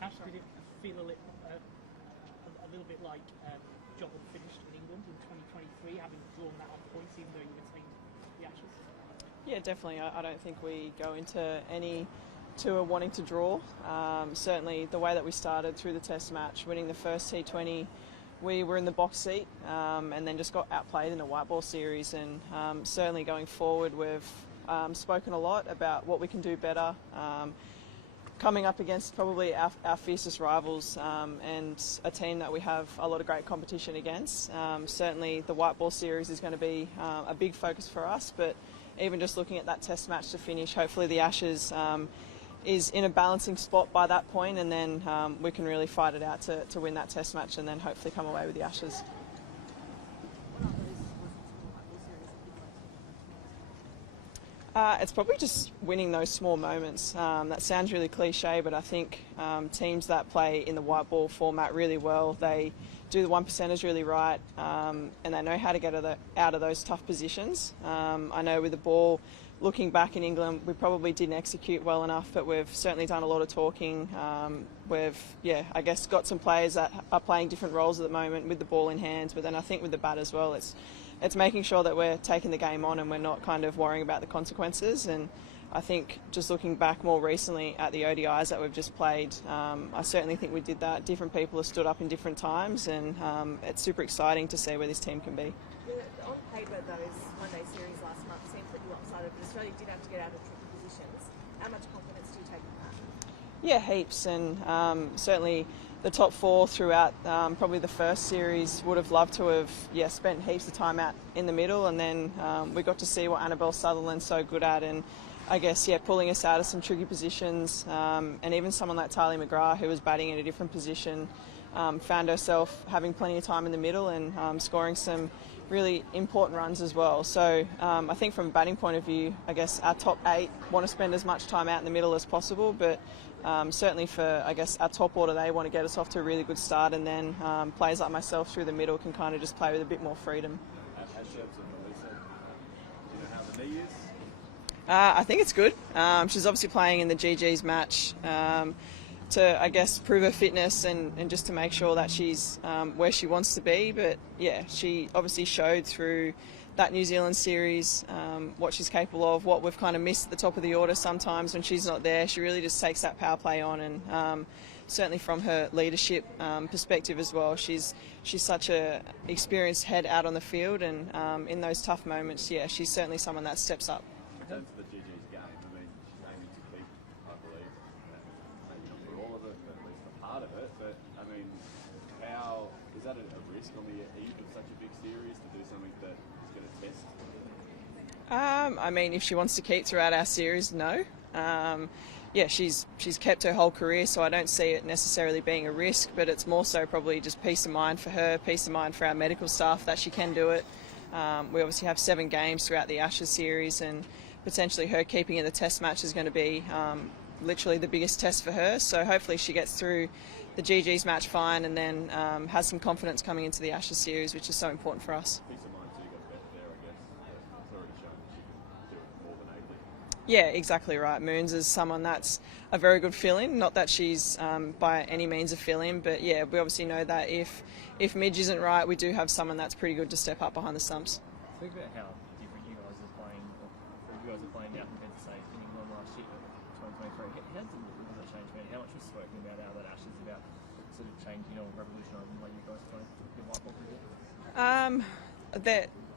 Ash, did it feel a little bit like job unfinished in England in 2023, having drawn that on points, even though you retained the Ashes? Yeah, definitely. I don't think we go into any tour wanting to draw. Certainly the way that we started through the Test match, winning the first T20, we were in the box seat and then just got outplayed in the white ball series. And certainly going forward, we've spoken a lot about what we can do better. Coming up against probably our fiercest rivals and a team that we have a lot of great competition against. Certainly the white ball series is going to be a big focus for us, but even just looking at that Test match to finish, hopefully the Ashes is in a balancing spot by that point, and then we can really fight it out to win that Test match and then hopefully come away with the Ashes. It's probably just winning those small moments. That sounds really cliche, but I think teams that play in the white ball format really well, they do the 1%ers really right, and they know how to get out of those tough positions. I know with the ball, looking back in England, we probably didn't execute well enough, but we've certainly done a lot of talking. We've, I guess, got some players that are playing different roles at the moment with the ball in hand, but then I think with the bat as well, it's making sure that we're taking the game on and we're not kind of worrying about the consequences. And I think just looking back more recently at the ODIs that we've just played, I certainly think we did that. Different people have stood up in different times, and it's super exciting to see where this team can be. On paper, those one-day series last month seemed to put you lopsided, but Australia did have to get out of tricky positions. How much confidence do you take in that? Yeah, heaps, and certainly the top four throughout probably the first series would have loved to have spent heaps of time out in the middle, and then we got to see what Annabelle Sutherland's so good at, and I guess pulling us out of some tricky positions, and even someone like Tali McGrath, who was batting in a different position, found herself having plenty of time in the middle and scoring some really important runs as well. So I think from a batting point of view, I guess our top 8 want to spend as much time out in the middle as possible, but certainly for, I guess, our top order, they want to get us off to a really good start, and then players like myself through the middle can kind of just play with a bit more freedom. I think it's good. She's obviously playing in the GG's match to, I guess, prove her fitness and just to make sure that she's where she wants to be. But yeah, she obviously showed through that New Zealand series what she's capable of, what we've kind of missed at the top of the order sometimes when she's not there. She really just takes that power play on, and certainly from her leadership perspective as well. She's such a experienced head out on the field, and in those tough moments, she's certainly someone that steps up. In terms of the GG's game, I mean, she's aiming to keep, I believe, maybe not for all of it, but at least a part of it. But I mean, how is that a risk on the eve of such a big series to do something that is going to test? I mean, if she wants to keep throughout our series, no. She's kept her whole career, so I don't see it necessarily being a risk, but it's more so probably just peace of mind for her, peace of mind for our medical staff that she can do it. We obviously have 7 games throughout the Ashes series, and potentially her keeping in the Test match is going to be literally the biggest test for her. So hopefully she gets through the GG's match fine, and then has some confidence coming into the Ashes series, which is so important for us. Peace of mind too, you got a bet there, I guess. It's already shown that she can do it more than 80. Yeah, exactly right. Moons is someone that's a very good fill-in. Not that she's by any means a fill-in, but we obviously know that if Midge isn't right, we do have someone that's pretty good to step up behind the stumps. Think about how different you guys are playing, or you guys are playing now compared to, say, in England last year, 2023. How does that change, man? How much was spoken about out of that Ashes about sort of changing or revolutionising the way you guys play your white ball cricket?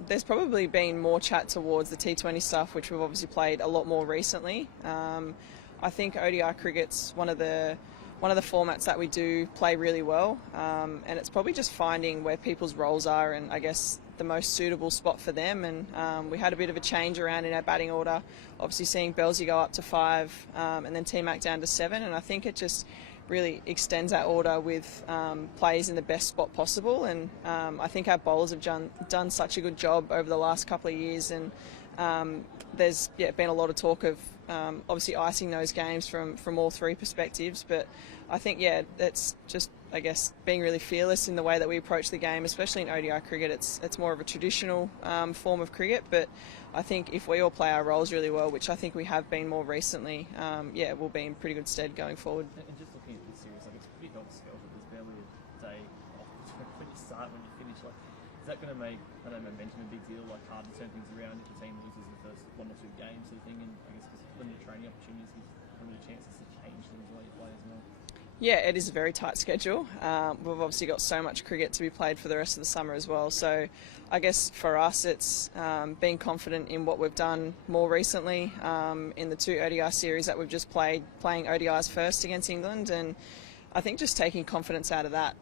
There's probably been more chat towards the T20 stuff, which we've obviously played a lot more recently. I think ODI cricket's one of the formats that we do play really well, and it's probably just finding where people's roles are and I guess the most suitable spot for them. And we had a bit of a change around in our batting order, obviously seeing Belsey go up to 5 and then T-Mac down to 7, and I think it just really extends our order with players in the best spot possible. And I think our bowlers have done such a good job over the last couple of years, and there's been a lot of talk of obviously icing those games from all 3 perspectives, but I think it's just, I guess, being really fearless in the way that we approach the game, especially in ODI cricket. It's more of a traditional form of cricket, but I think if we all play our roles really well, which I think we have been more recently, we'll be in pretty good stead going forward. And just looking at job's skeleton. There's barely a day off when you start, when you finish. Like, is that going to make, I know momentum a big deal, like hard to turn things around if the team loses the first 1 or 2 games sort of thing, and I guess because limited training opportunities give limited chances to change things while you play as well? Yeah, it is a very tight schedule. We've obviously got so much cricket to be played for the rest of the summer as well. So I guess for us it's being confident in what we've done more recently in the 2 ODI series that we've just played, playing ODIs first against England, and I think just taking confidence out of that.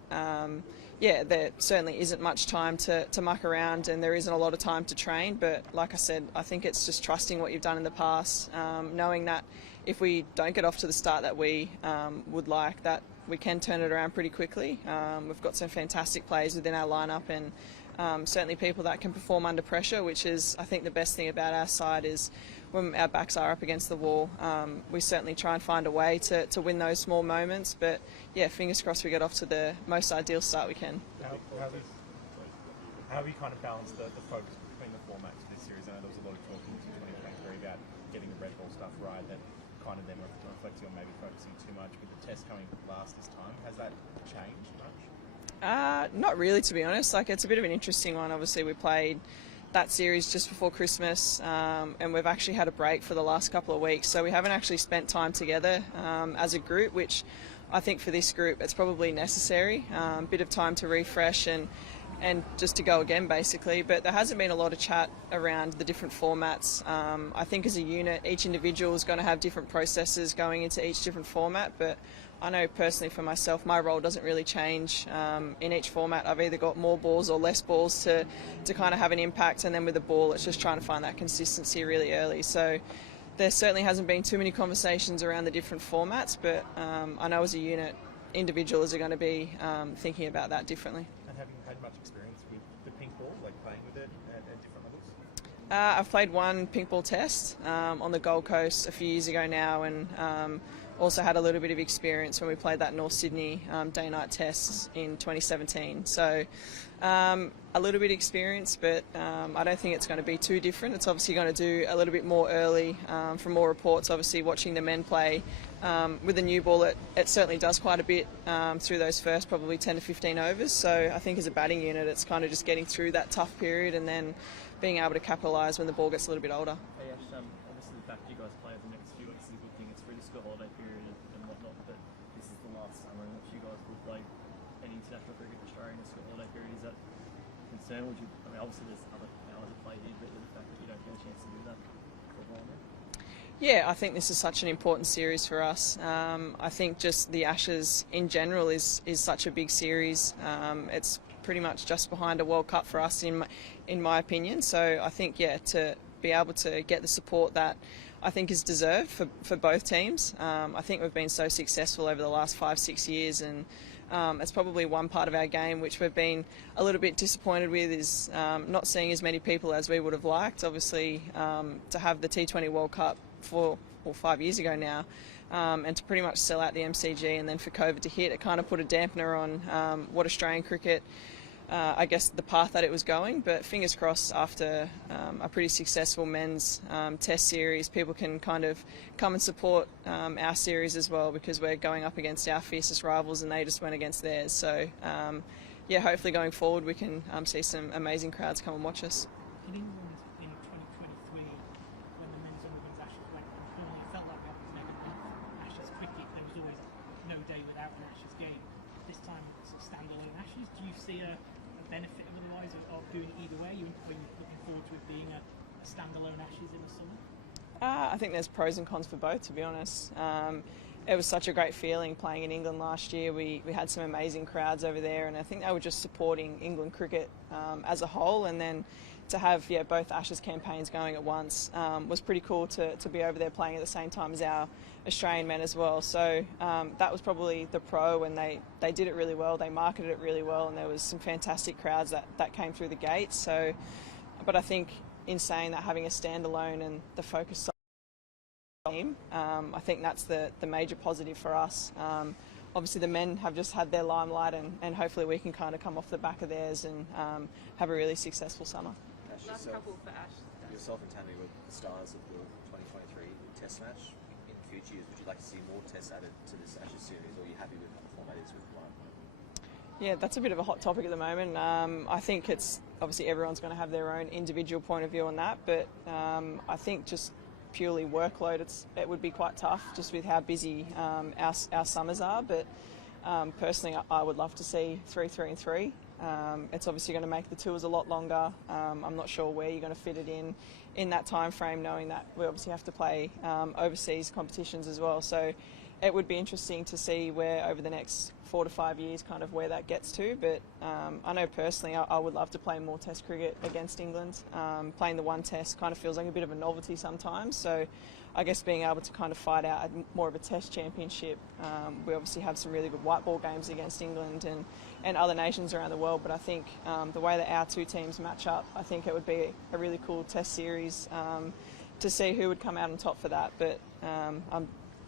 Yeah, there certainly isn't much time to muck around, and there isn't a lot of time to train, but like I said, I think it's just trusting what you've done in the past, knowing that if we don't get off to the start that we would like, that we can turn it around pretty quickly. We've got some fantastic players within our lineup, and certainly people that can perform under pressure, which is, I think, the best thing about our side is when our backs are up against the wall, we certainly try and find a way to win those small moments. But yeah, fingers crossed we get off to the most ideal start we can. How have you kind of balanced the focus between the formats for this series? I know there was a lot of talking in 2023 about getting the red ball stuff right, that kind of then reflecting on maybe focusing too much. With the test coming last this time, has that changed much? Not really, to be honest. Like, it's a bit of an interesting one. Obviously, we played that series just before Christmas, and we've actually had a break for the last couple of weeks, so we haven't actually spent time together as a group, which I think for this group it's probably necessary. A bit of time to refresh and just to go again, basically. But there hasn't been a lot of chat around the different formats. I think as a unit, each individual is going to have different processes going into each different format, but I know personally for myself, my role doesn't really change in each format. I've either got more balls or less balls to kind of have an impact, and then with the ball, it's just trying to find that consistency really early. So there certainly hasn't been too many conversations around the different formats, but I know as a unit, individuals are going to be thinking about that differently. And have you had much experience with the pink ball, like playing with it at different levels? I've played one pink ball test on the Gold Coast a few years ago now, and also had a little bit of experience when we played that North Sydney day-night test in 2017. So a little bit of experience, but I don't think it's going to be too different. It's obviously going to do a little bit more early from more reports. Obviously watching the men play with the new ball, it certainly does quite a bit through those first probably 10 to 15 overs. So I think as a batting unit, it's kind of just getting through that tough period and then being able to capitalise when the ball gets a little bit older. Hey Ash, obviously the fact you guys play over the next few weeks is a good thing. It's through the school holiday period and whatnot, but this is the last summer in which you guys will play any international cricket in Australia in the school holiday period. Is that a concern? Would you? I mean, obviously there's other hours of play here, but the fact that you don't get a chance to do that for a while now. Yeah, I think this is such an important series for us. I think just the Ashes in general is such a big series. It's pretty much just behind a World Cup for us in my opinion. So I think, yeah, to be able to get the support that I think is deserved for both teams. I think we've been so successful over the last 5-6 years, and it's probably one part of our game which we've been a little bit disappointed with is not seeing as many people as we would have liked. Obviously, to have the T20 World Cup 5 years ago now, and to pretty much sell out the MCG, and then for COVID to hit, it kind of put a dampener on what Australian cricket, I guess, the path that it was going. But fingers crossed, after a pretty successful men's test series, people can kind of come and support our series as well, because we're going up against our fiercest rivals and they just went against theirs. So yeah, hopefully going forward we can see some amazing crowds come and watch us. In England in 2023, when the men's and women's Ashes went, normally it felt like that was never enough Ashes cricket. There was always no day without an Ashes game. This time it's a standalone Ashes. Do you see a benefit otherwise of doing it either way? When you're looking forward to it being a standalone Ashes in the summer? I think there's pros and cons for both, to be honest. It was such a great feeling playing in England last year. We had some amazing crowds over there, and I think they were just supporting England cricket as a whole. And then to have both Ashes campaigns going at once was pretty cool to be over there playing at the same time as our Australian men as well. So that was probably the pro, and they did it really well. They marketed it really well, and there was some fantastic crowds that came through the gates. So, but I think in saying that, having a standalone and the focus team, I think that's the major positive for us. Obviously the men have just had their limelight, and hopefully we can kind of come off the back of theirs and have a really successful summer. Last couple for Ash. Yourself and Tammy were the stars of the 2023 Test match in future years? Would you like to see more tests added to this Ashes series, or are you happy with how the format is with one? Yeah, that's a bit of a hot topic at the moment. I think it's obviously everyone's going to have their own individual point of view on that, but I think just purely workload, it would be quite tough just with how busy our summers are. But personally, I would love to see 3, 3 and 3. It's obviously going to make the tours a lot longer. I'm not sure where you're going to fit it in that time frame, knowing that we obviously have to play overseas competitions as well. So it would be interesting to see where over the next 4 to 5 years kind of where that gets to. But I know personally I would love to play more test cricket against England. Playing the one test kind of feels like a bit of a novelty sometimes. So I guess being able to kind of fight out more of a test championship. We obviously have some really good white ball games against England and other nations around the world, but I think the way that our two teams match up, I think it would be a really cool test series to see who would come out on top for that. But I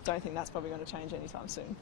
don't think that's probably going to change anytime soon.